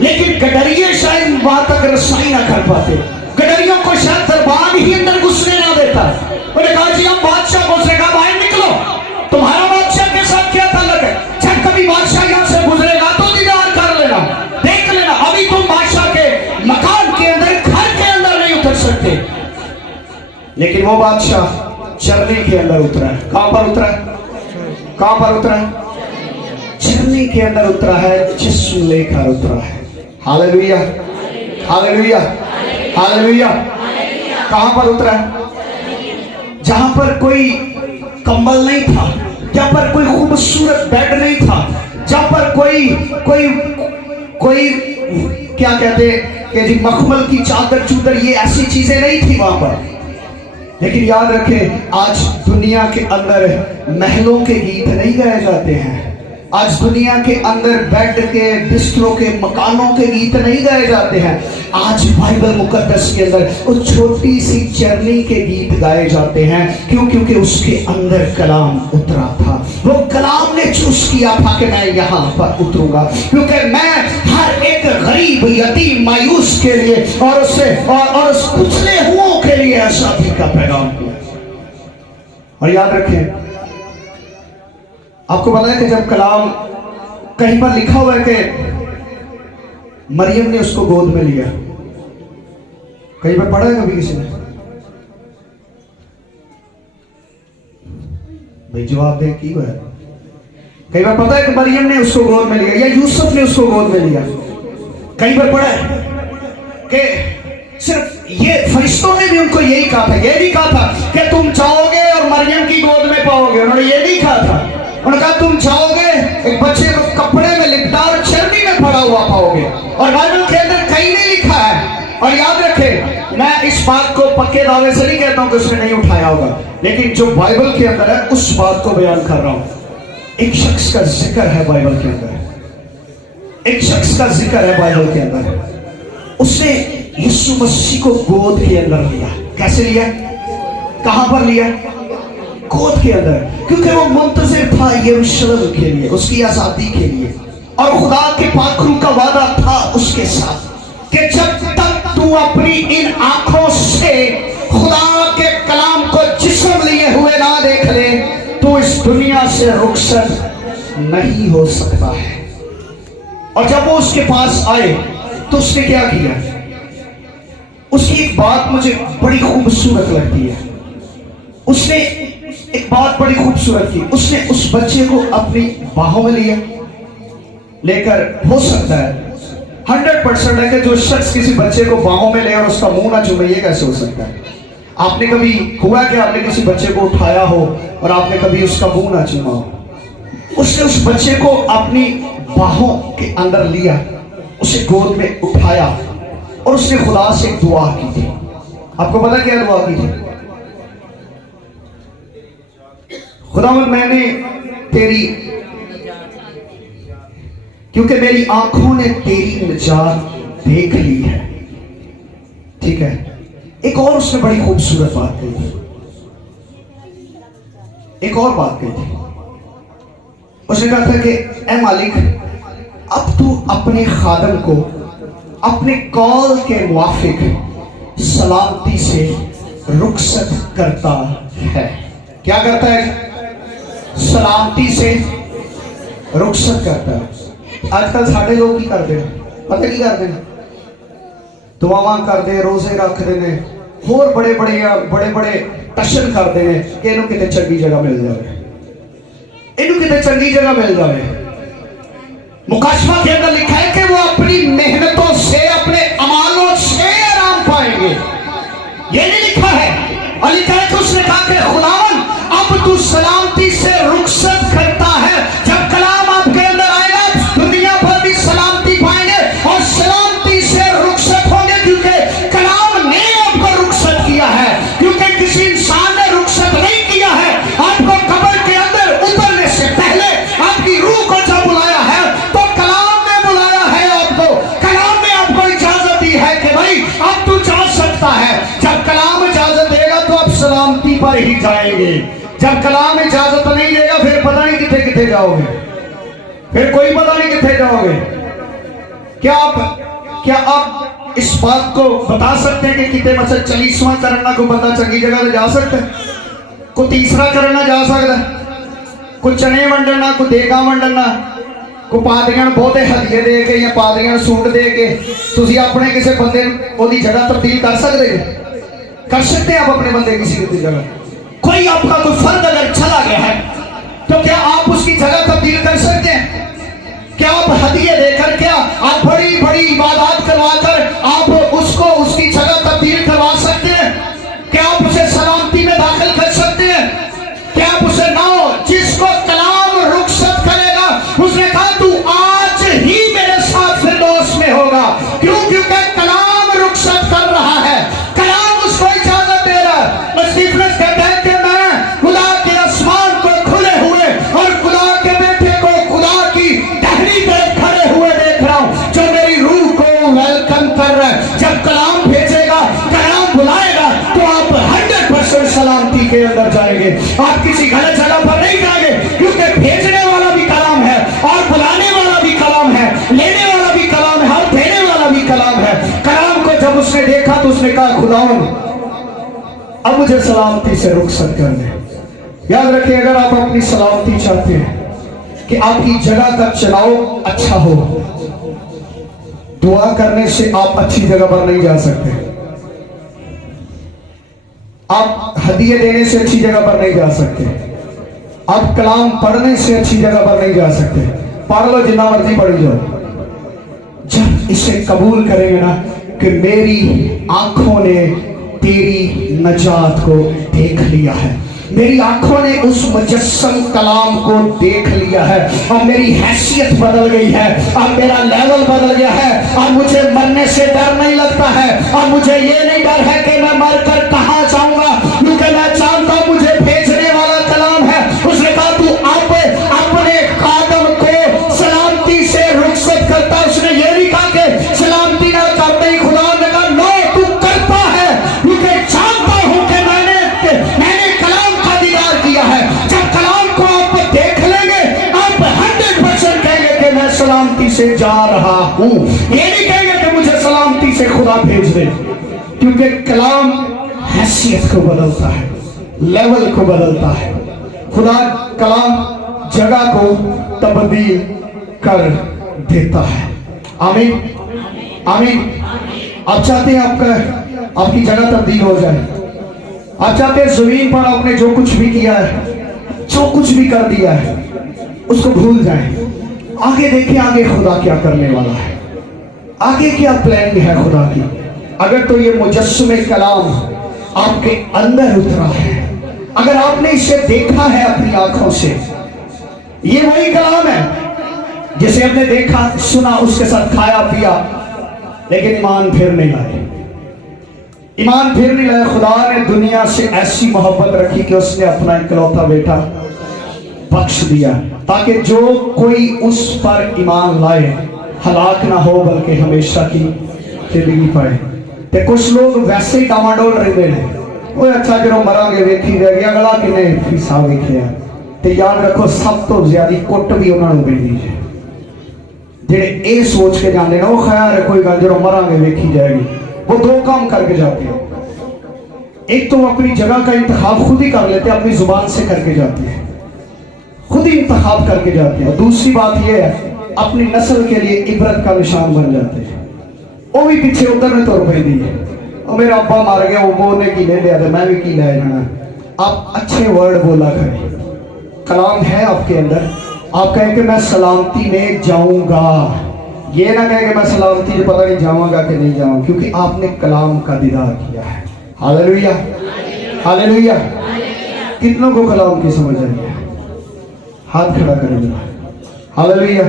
लेकिन गडरिये शायद वहां तक रसाई ना कर पाते। गडरियों को शायद दरबार ही अंदर घुसने ना देता। उन्होंने कहा जी अब बादशाह घुसेगा, बाहर निकलो, तुम्हारा बादशाह के साथ क्या ताल्लुक है? जब कभी बादशाह यहां से गुजरेगा तो दीदार कर लेना, देख लेना। अभी तुम बादशाह के मकान के अंदर, घर के अंदर नहीं उतर सकते। लेकिन वो बादशाह चरनी के अंदर उतरा है। कहां पर उतरा है? कहां पर उतरा है? चरनी के अंदर उतरा है, जिस्म लेकर उतरा है। Hallelujah, hallelujah, hallelujah. कहां पर उतरा है? जहां पर कोई कंबल नहीं था, जहां पर कोई खूबसूरत बेड नहीं था, जहां पर कोई कोई कोई क्या कहते कि जी मखमल की चादर चूदर, ये ऐसी चीजें नहीं थी वहां पर। लेकिन याद रखें, आज दुनिया के अंदर महलों के गीत नहीं गाए जाते हैं। आज दुनिया के अंदर बेड के, बिस्तरों के, मकानों के गीत नहीं गाए जाते हैं। आज बाइबल मुकद्दस के अंदर उस छोटी सी चरनी के गीत गाए जाते हैं। क्यों? क्योंकि उसके अंदर कलाम उतरा था। वो कलाम ने चूज किया था कि मैं यहाँ पर उतरूंगा, क्योंकि मैं हर एक गरीब, यतीम, मायूस के लिए और उससे और उस कुचले हुओं के लिए आजादी का पैगाम किया। और याद रखें, आपको पता है कि जब कलाम कहीं पर लिखा हुआ है कि मरियम ने उसको गोद में लिया, कहीं पर पढ़ा है कभी किसी ने? भाई जवाब दे की है। कहीं पर पता है कि मरियम ने उसको गोद में लिया या यूसुफ ने उसको गोद में लिया? कहीं पर पढ़ा है कि सिर्फ ये फरिश्तों ने भी उनको यही कहा था, ये नहीं कहा था कि तुम जाओगे और मरियम की गोद में पाओगे। उन्होंने ये नहीं कहा था। उन्होंने कहा तुम जाओगे, एक बच्चे को कपड़े में लिपटा और चर्बी में पड़ा हुआ पाओगे। और बाइबल के अंदर कहीं नहीं लिखा है। और याद रखें, मैं इस बात को पक्के दावे से नहीं कहता हूं कि उसने नहीं उठाया होगा, लेकिन जो बाइबल के अंदर है उस बात को बयान कर रहा हूं। एक शख्स का जिक्र है बाइबल के अंदर, एक शख्स का जिक्र है बाइबल के अंदर। उसने यीशु मसीह को गोद के अंदर लिया। कैसे लिया? कहां पर लिया? गोद के अंदर। क्योंकि वो मुंतजिर था यरूशलेम के लिए, उसकी आजादी के लिए। और खुदा के पाकरू का वादा था उसके साथ कि जब तक तू अपनी इन आंखों से खुदा के कलाम को जिस्म लिए हुए ना देख ले, तो इस दुनिया से रुखसत नहीं हो सकता है। और जब वो उसके पास आए तो उसने क्या किया? उसकी एक बात मुझे बड़ी खूबसूरत लगती है। उसने एक बात बड़ी खूबसूरत की। उसने उस बच्चे को अपनी बाहों में लिया, लेकर, हो सकता है 100% है कि जो शख्स किसी बच्चे को बाहों में ले और उसका मुंह ना चूमे, ये कैसे हो सकता है? आपने कभी हुआ कि आपने किसी बच्चे को उठाया हो और आपने कभी उसका मुंह ना चूमा हो? उसने उस बच्चे को अपनी बाहों के अंदर लिया, उसे गोद में उठाया और उसने खुदा से दुआ की थी। आपको पता क्या दुआ की थी? खुदावंद, मैंने तेरी, क्योंकि मेरी आंखों ने तेरी निजात देख ली है। ठीक है। एक और उसने बड़ी खूबसूरत बात कही थी। एक और बात कही थी। उसने कहा था कि ए मालिक, अब तू अपने खादम को अपने कौल के मुआफिक सलामती से रुखसत करता है। क्या करता है? सलामती से रुखसत करता है। आजकल साढ़े लोग की करते हैं, पता की करते हैं? दुआवां करते, रोजे रखते हैं, होर बड़े बड़े टशन करते हैं कि इन्हों कितने चंगी जगह मिल जाए, इन्हों कितने चंगी जगह मिल जाए। मुकाशफा के अंदर लिखा है कि वो अपनी मेहनतों से, अपने अमालों से आराम पाएंगे। ये नहीं लिखा है। और लिखा है कि उसने कहा कि खुदावन, अब तू सलामती से रुखसत करता है। जब कलाम आपके अंदर आएगा, दुनिया पर भी सलामती पाएंगे और सलामती से रुखसत होंगे, क्योंकि कलाम ने आपको रुखसत किया है। क्योंकि किसी इंसान ने रुखसत नहीं किया है। आपको कब्र के अंदर उतरने से पहले आपकी रूह को जब बुलाया है, तो कलाम ने बुलाया है आपको। कलाम ने आपको इजाजत दी है कि भाई अब तू जा सकता है। जब कलाम इजाजत देगा तो आप सलामती पर ही जाएंगे। जब कलाम इजाजत नहीं देगा, फिर पता नहीं कितने कितने जाओगे, फिर कोई पता नहीं कितने जाओगे। क्या आप इस बात को बता सकते हैं कि कितने मतलब 40वां करना को बंदा चंगी जगह जा सकता है? को तीसरा करना जा सकता है? को चने वंडना, को देगा वंडना, को पादरियां बहुते हदिये दे के या पादरियां सूट दे के तुसी अपने किसी बंदे ओदी जगह तब्दील कर सकते हो? कर सकते हैं आप अपने बंदे किसी की जगह? कोई आपका कोई फर्द अगर चला गया है तो क्या आप उसकी जगह तब्दील कर सकते हैं? क्या आप हदिये देकर, क्या आप बड़ी बड़ी इबादत करवाकर आप उसको उसकी जगह तब्दील करवा सकते हैं? क्या आप उसे सलामती में दाखिल कर सकते हैं? क्या आप उसे ना जिसको कलाम रुखसत करेगा, उसने कहा तू आज ही मेरे साथ फिरदौस में होगा। क्यों? क्योंकि कलाम रुखसत कर रहा है, कलाम उसको इजाजत दे रहा है। स्टीफनस कहता है कि मैं खुदा के आसमान को खुले हुए और खुदा के बेटे को खुदा की दाहिनी तरफ खड़े हुए देख रहा हूं, जो मेरी रूह को वेलकम कर रहा है। जब कलाम भेजेगा, कलाम बुलाएगा, तो आप 100% सलामती के अंदर जाएंगे। आप किसी गलत जगह पर नहीं जाएंगे, क्योंकि भेजने वाला भी कलाम है और बुलाने वाला भी कलाम है, लेने वाला भी कलाम है और देने वाला भी कलाम है। कलाम को जब उसने देखा तो उसने कहा खुदावंद अब मुझे सलामती से रुखसत कर दे। याद रखिए, अगर आप अपनी सलामती चाहते हैं कि आपकी जगह का चुनाव अच्छा हो, दुआ करने से आप अच्छी जगह पर नहीं जा सकते। आप हदिये देने से अच्छी जगह पर नहीं जा सकते। आप कलाम पढ़ने से अच्छी जगह पर नहीं जा सकते। पढ़ लो, जितना मर्जी पढ़ी जाओ। जब इसे कबूल करेंगे ना कि मेरी आंखों ने तेरी नजात को देख लिया है, मेरी आंखों ने उस मुजस्सम कलाम को देख लिया है, और मेरी हैसियत बदल गई है, और मेरा लेवल बदल गया है, और मुझे मरने से डर नहीं लगता है, और मुझे ये नहीं डर है कि मैं मरकर कहां जाऊंगा, क्योंकि मैं जानता हूं मुझे भेजने वाला कलाम है। उसने कहा तू अपने कादम को सलामती से रुखसत करता। उसने ये नहीं कहा कि सलामती ना करते ही, खुदा ने कहा नो, तू करता है, क्योंकि जानता हूं कि मैंने कलाम का दीदार किया है। जब कलाम को आप देख लेंगे, आप 100% कहेंगे कि मैं सलामती से जा रहा हूं। ये नहीं कहेंगे कि मुझे सलामती से खुदा भेज दे, क्योंकि कलाम हैसियत को बदलता है, लेवल को बदलता है। खुदा कलाम जगह को तब्दील कर देता है। आमीन, आमीन। आप चाहते हैं आपकी जगह तब्दील हो जाए? आप चाहते हैं जमीन पर आपने जो कुछ भी किया है, जो कुछ भी कर दिया है, उसको भूल जाए? आगे देखिए, आगे खुदा क्या करने वाला है, आगे क्या प्लानिंग है खुदा की। अगर तो ये मुजस्समे कलाम आपके अंदर उतरा है, अगर आपने इसे देखा है अपनी आंखों से, ये वही कलाम है जिसे हमने देखा, सुना, उसके साथ खाया पिया, लेकिन ईमान फिर नहीं लाए, ईमान फिर नहीं लाया। खुदा ने दुनिया से ऐसी मोहब्बत रखी कि उसने अपना इकलौता बेटा बख्श दिया, ताकि जो कोई उस पर ईमान लाए हलाक ना हो, बल्कि हमेशा की जिंदगी पाए। ते कुछ लोग वैसे ही डामाडोल रहते हैं, वो अच्छा जो मरांगे वेखी जाएगी, अगला किन्ने हिस्सा वेखिया। ते याद रखो, सब तो ज्यादा कुट भी उन्होंने पैंदी है जेडे ये सोच के जाते हैं, वो ख्याल है कोई गल जो मरांगे वेखी जाएगी। वो दो काम करके जाते हैं, एक तो अपनी जगह का इंतखाब खुद ही कर लेते हैं, अपनी जुबान से करके जाते हैं, खुद ही इंतखाब करके जाते हैं। दूसरी बात यह है, अपनी नस्ल के लिए इबरत का निशान बन जाते हैं। वो भी पीछे उधर में तुर पैंदी है, और मेरा अब्बा मार गया, वो ने की ले लिया तो मैं भी की ले जाना। आप अच्छे वर्ड बोला करें, कलाम है आपके अंदर, आप कहें कि मैं सलामती में जाऊंगा, ये ना कहें कि मैं सलामती से पता नहीं जाऊंगा कि नहीं जाऊंगा, क्योंकि आपने कलाम का दीदार किया है। Hallelujah, hallelujah. कितनों को कलाम की समझ आई है? हाथ खड़ा करेंगे। हालेलुया।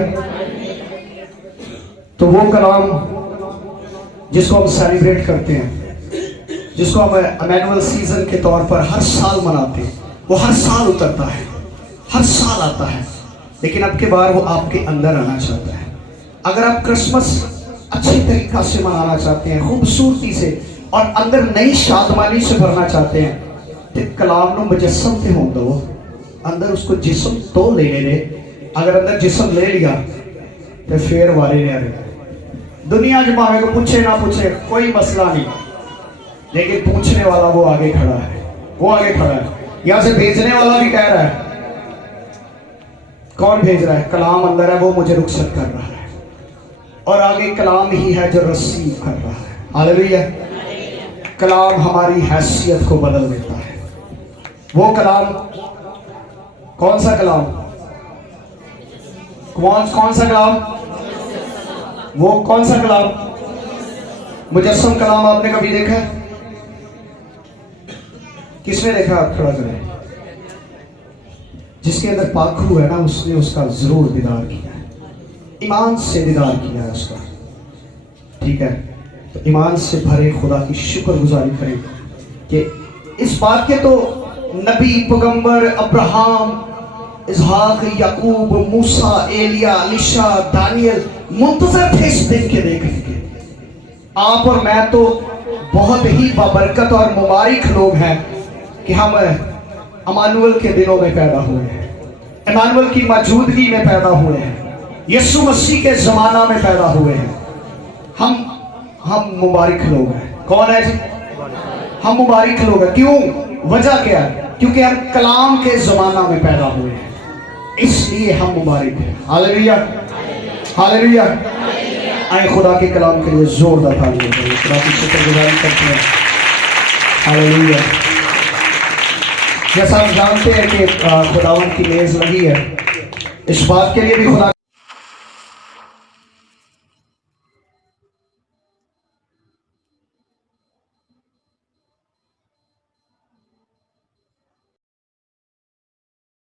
तो वो कलाम जिसको हम सेलिब्रेट करते हैं, जिसको हम इमैनुअल सीजन के तौर पर हर साल मनाते हैं, वो हर साल उतरता है, हर साल आता है, लेकिन अब के बार वो आपके अंदर आना चाहता है। अगर आप क्रिसमस अच्छे तरीका से मनाना चाहते हैं, खूबसूरती से, और अंदर नई शादमानी से भरना चाहते हैं, तो कलाम नो मुजस्सम ते हों दो, अंदर उसको जिस्म तो लेने दे। अगर अंदर जिस्म ले लिया तो फिर वारे ने आ दुनिया जो भावे को पूछे ना पूछे कोई मसला नहीं, लेकिन पूछने वाला वो आगे खड़ा है, वो आगे खड़ा है। यहां से भेजने वाला भी कह रहा है, कौन भेज रहा है? कलाम अंदर है, वो मुझे रुखसत कर रहा है, और आगे कलाम ही है जो रिसीव कर रहा है। हालेलुया। कलाम हमारी हैसियत को बदल देता है। वो कलाम, कौन सा कलाम? कौन सा कलाम? वो कौन सा कलाम? मुजस्सम कलाम आपने कभी देखा है? किसने देखा? आप खड़ा करें। जिसके अंदर पाखरू है ना, उसने उसका जरूर दीदार किया है, ईमान से दीदार किया है उसका। ठीक है, तो ईमान से भरे खुदा की शुक्रगुजारी करें कि इस बात के तो नबी, पैगंबर, अब्राहम, इसहाक, याकूब, मूसा, एलिया, अलीशा, दानियल मुंतजर थे इस दिन के देखने के। आप और मैं तो बहुत ही बाबरकत और मुबारक लोग हैं कि हम इमानुएल के दिनों में पैदा हुए हैं, इमानुएल की मौजूदगी में पैदा हुए हैं, यीशु मसीह के जमाना में पैदा हुए हैं। हम मुबारक लोग हैं। कौन है जी? हम मुबारक लोग हैं। क्यों? वजह क्या है? क्योंकि हम कलाम के जमाना में पैदा हुए हैं, इसलिए हम मुबारक हैं। Hallelujah, hallelujah. आए खुदा के कलाम के लिए जोरदार तालियां करें, खुदा की शुक्रगुजारी करते हैं। हालेलुया। जैसा आप जानते हैं कि खुदावन की मेज लगी है, इस बात के लिए भी खुदा